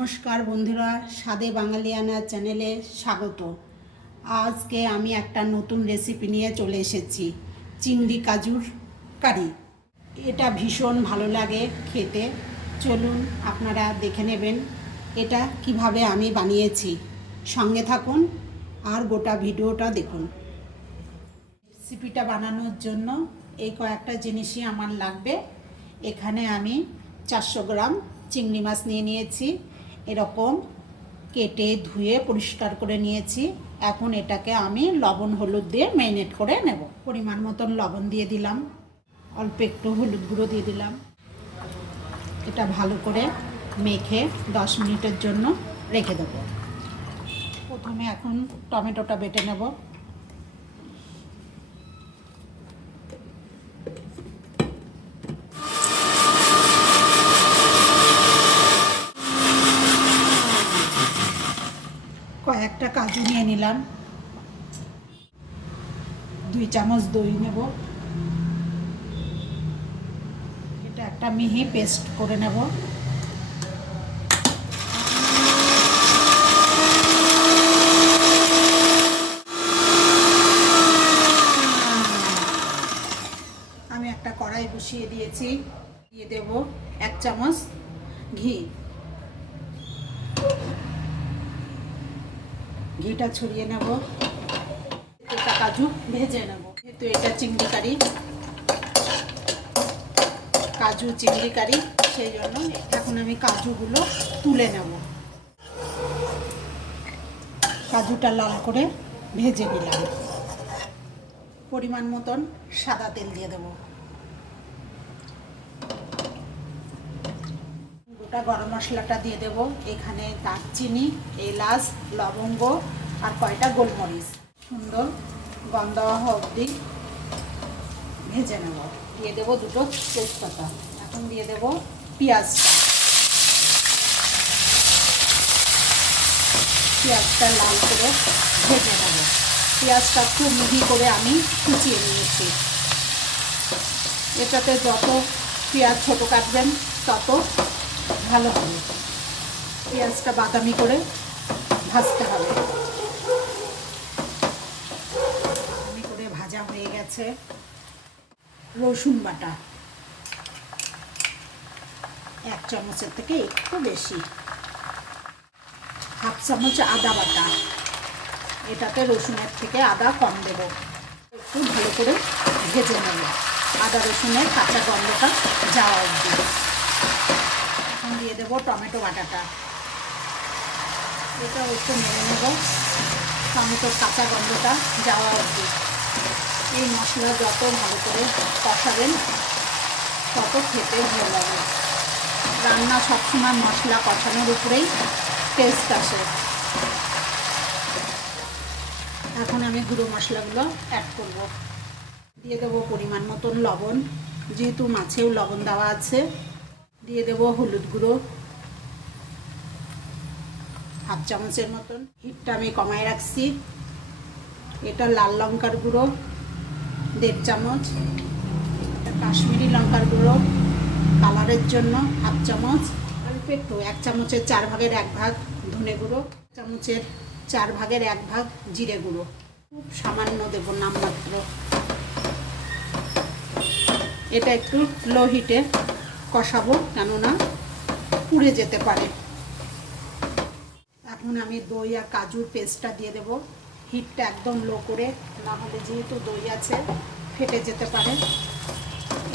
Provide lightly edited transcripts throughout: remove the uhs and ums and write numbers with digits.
নমস্কার বন্ধুরা, স্বাদে বাঙালিয়ানা চ্যানেলে স্বাগত। আজকে আমি একটা নতুন রেসিপি নিয়ে চলে এসেছি, চিংড়ি কাজুর কারি। এটা ভীষণ ভালো লাগে খেতে। চলুন আপনারা দেখে নেবেন এটা কিভাবে আমি বানিয়েছি। সঙ্গে থাকুন আর গোটা ভিডিওটা দেখুন। রেসিপিটা বানানোর জন্য এই কয়েকটা জিনিসই আমার লাগবে। এখানে আমি 400 গ্রাম চিংড়ি মাছ নিয়ে নিয়েছি। এরকম কেটে ধুয়ে পরিষ্কার করে নিয়েছি। এখন এটাকে আমি লবণ হলুদ দিয়ে ম্যারিনেট করে নেব। পরিমাণ মতন লবণ দিয়ে দিলাম, অল্প একটু হলুদ গুঁড়ো দিয়ে দিলাম। এটা ভালো করে মেখে 10 মিনিটের জন্য রেখে দেব। প্রথমে এখন টমেটোটা বেটে নেব। কয়েকটা কাজু নিয়ে নিলাম, 2 চামচ দই নেব। এটা একটা মিহি পেস্ট করে নেব। আমি একটা কড়াই বসিয়ে দিয়েছি, দিয়ে দেব 1 চামচ ঘি। ঘিটা ছড়িয়ে নেব। এটা কাজু ভেজে নেব। যেহেতু এটা চিংড়ি কারি, কাজু চিংড়ি কারি, সেই জন্য এখন আমি কাজুগুলো তুলে নেব। কাজুটা লাল করে ভেজে নিলাম। পরিমাণ মতন সাদা তেল দিয়ে দেব। গোটা গরম মশলাটা দিয়ে দেব। এখানে দারচিনি, এলাচ, লবঙ্গ আর কয়টা গোলমরিচ সুন্দর গন্ধ হওয়া অবধি ভেজে নেব। দিয়ে দেব 2টো তেজপাতা। এখন দিয়ে দেব পেঁয়াজটা। পেঁয়াজটা লাল করে ভেজে নেব। পেঁয়াজটা খুব মিহি করে আমি কুচিয়ে নিয়েছি। এটাতে যত পেঁয়াজ ছোটো কাটবেন তত ভালো হবে। পেঁয়াজটা বাদামি করে ভাজতে হবে। বাদামি করে ভাজা হয়ে গেছে। রসুন বাটা 1 চামচের থেকে একটু বেশি। 1/2 চামচ আদা বাটা। এটাতে রসুনের থেকে আদা কম দেব। একটু ভালো করে ভেজে নেব, আদা রসুনের কাঁচা গন্ধটা যাওয়া অবধি। এখন দিয়ে দেবো টমেটো বাটাটা। এটা একটু নেড়ে নেব, টমেটোর কাঁচা গন্ধটা যাওয়া অবধি। এই মশলা যত ভালো করে কষাবেন তত খেতে ভালো লাগে। রান্না সবসময় মশলা কষানোর উপরেই টেস্ট আসে। এখন আমি গুঁড়ো মশলাগুলো অ্যাড করব। দিয়ে দেবো পরিমাণ মতন লবণ, যেহেতু মাছেও লবণ দেওয়া আছে। দিয়ে দেবো হলুদ গুঁড়ো 1/2 চামচের মতন। হিটটা আমি কমায় রাখছি। এটা লাল লঙ্কার গুঁড়ো 1.5 চামচ। কাশ্মীরি লঙ্কার গুঁড়ো কালারের জন্য 1/2 চামচ। অল্প একটু 1 চামচের 4 ভাগের 1 ভাগ ধনে গুঁড়ো, 1 চামচের 4 ভাগের 1 ভাগ জিরে গুঁড়ো। খুব সামান্য দেব নামমাত্র। এটা একটু লো হিটে কষাবো, কেননা পুড়ে যেতে পারে। এখন আমি দই আর কাজুর পেস্টটা দিয়ে দেব। হিটটা একদম লো করে, না হলে যেহেতু দই আছে ফেটে যেতে পারে।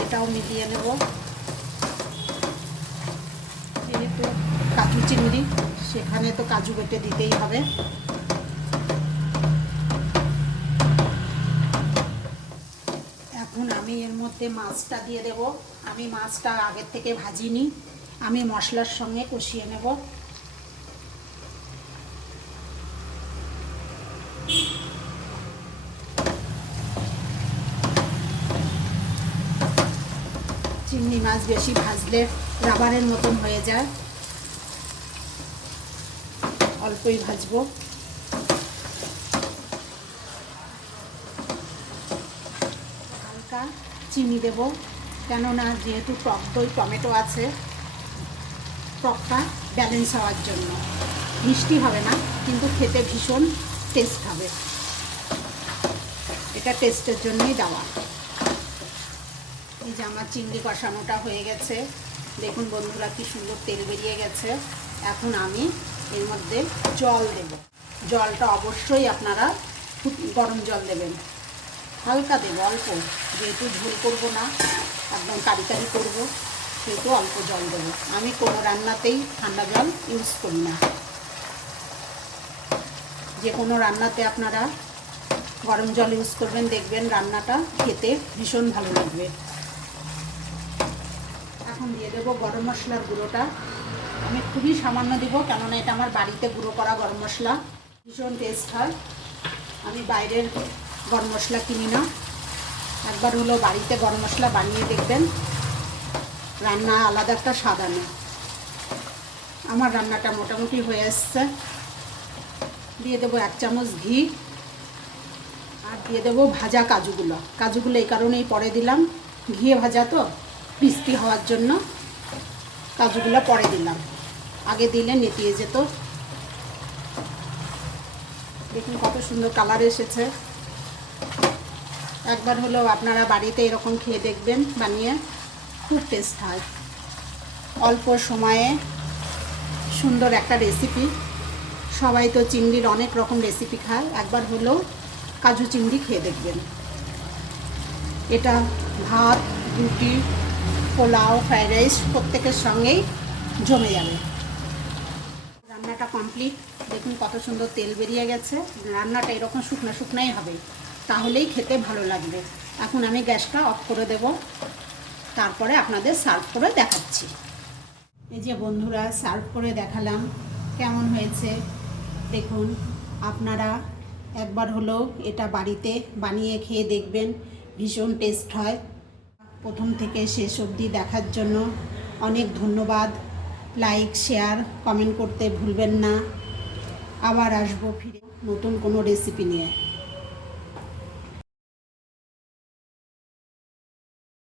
এটাও মিলিয়ে নেব। যেহেতু কাজু চিংড়ি, সেখানে তো কাজু বেটে দিতেই হবে। এখন আমি এর মধ্যে মাছটা দিয়ে দেব। আমি মাছটা আগের থেকে ভাজিনি, আমি মশলার সঙ্গে কষিয়ে নেব। চিংড়ি মাছ বেশি ভাজলে রাবারের মতন হয়ে যায়, অল্পই ভাজবো। হালকা চিনি দেব, কেননা যেহেতু টক দই টমেটো আছে, টকটা ব্যালেন্স হওয়ার জন্য। মিষ্টি হবে না, কিন্তু খেতে ভীষণ টেস্ট হবে। এটা টেস্টের জন্যই দেওয়া। এই যে আমার চিংড়ি কষানোটা হয়ে গেছে, দেখুন বন্ধুরা কি সুন্দর তেল বেরিয়ে গেছে। এখন আমি এর মধ্যে জল দেব। জলটা অবশ্যই আপনারা গরম জল দেবেন, হালকা দেব, অল্প, যেহেতু ঝোল করবো না, একদম কারি কারি করবো, সেহেতু অল্প জল দেবো। আমি কোনো রান্নাতেই ঠান্ডা জল ইউজ করি না। যে কোনো রান্নাতে আপনারা গরম জল ইউজ করবেন, দেখবেন রান্নাটা খেতে ভীষণ ভালো লাগবে। এখন দিয়ে দেবো গরম মশলার গুঁড়োটা। আমি খুবই সামান্য দেবো, কেননা এটা আমার বাড়িতে গুঁড়ো করা গরম মশলা, ভীষণ টেস্ট হয়। আমি বাইরের গরম মশলা কিনি না। একবার হলো বাড়িতে গরম মশলা বানিয়ে দেখবেন, রান্না আলাদা একটা স্বাদ আনে। আমার রান্নাটা মোটামুটি হয়ে আসছে। দিয়ে দেবো 1 চামচ ঘি, আর দিয়ে দেবো ভাজা কাজুগুলো। কাজুগুলো এই কারণেই পরে দিলাম, ঘিয়ে ভাজা তো, ক্রিস্পি হওয়ার জন্য কাজুগুলো পরে দিলাম, আগে দিলে নেতিয়ে যেত। দেখুন কত সুন্দর কালার এসেছে। একবার হলো আপনারা বাড়িতে এরকম খেয়ে দেখবেন বানিয়ে, খুব টেস্ট হয়। অল্প সময়ে সুন্দর একটা রেসিপি। সবাই তো চিংড়ির অনেক রকম রেসিপি খায়, একবার হলো কাজু চিংড়ি খেয়ে দেখবেন। এটা ভাত, রুটি, পোলাও, ফ্রাইড রাইস প্রত্যেকের সঙ্গেই জমে যাবে। রান্নাটা কমপ্লিট। দেখুন কত সুন্দর তেল বেরিয়ে গেছে। রান্নাটা এরকম শুকনো শুকনোই হবে, তাহলেই খেতে ভালো লাগবে। এখন আমি গ্যাসটা অফ করে দেব, তারপরে আপনাদের সার্ভ করে দেখাচ্ছি। এই যে বন্ধুরা, সার্ভ করে দেখালাম কেমন হয়েছে। দেখুন আপনারা একবার হলেও এটা বাড়িতে বানিয়ে খেয়ে দেখবেন, ভীষণ টেস্ট হয়। প্রথম থেকে শেষ অবধি দেখার জন্য অনেক ধন্যবাদ। লাইক, শেয়ার, কমেন্ট করতে ভুলবেন না। আবার আসবো ফিরে নতুন কোনো রেসিপি নিয়ে।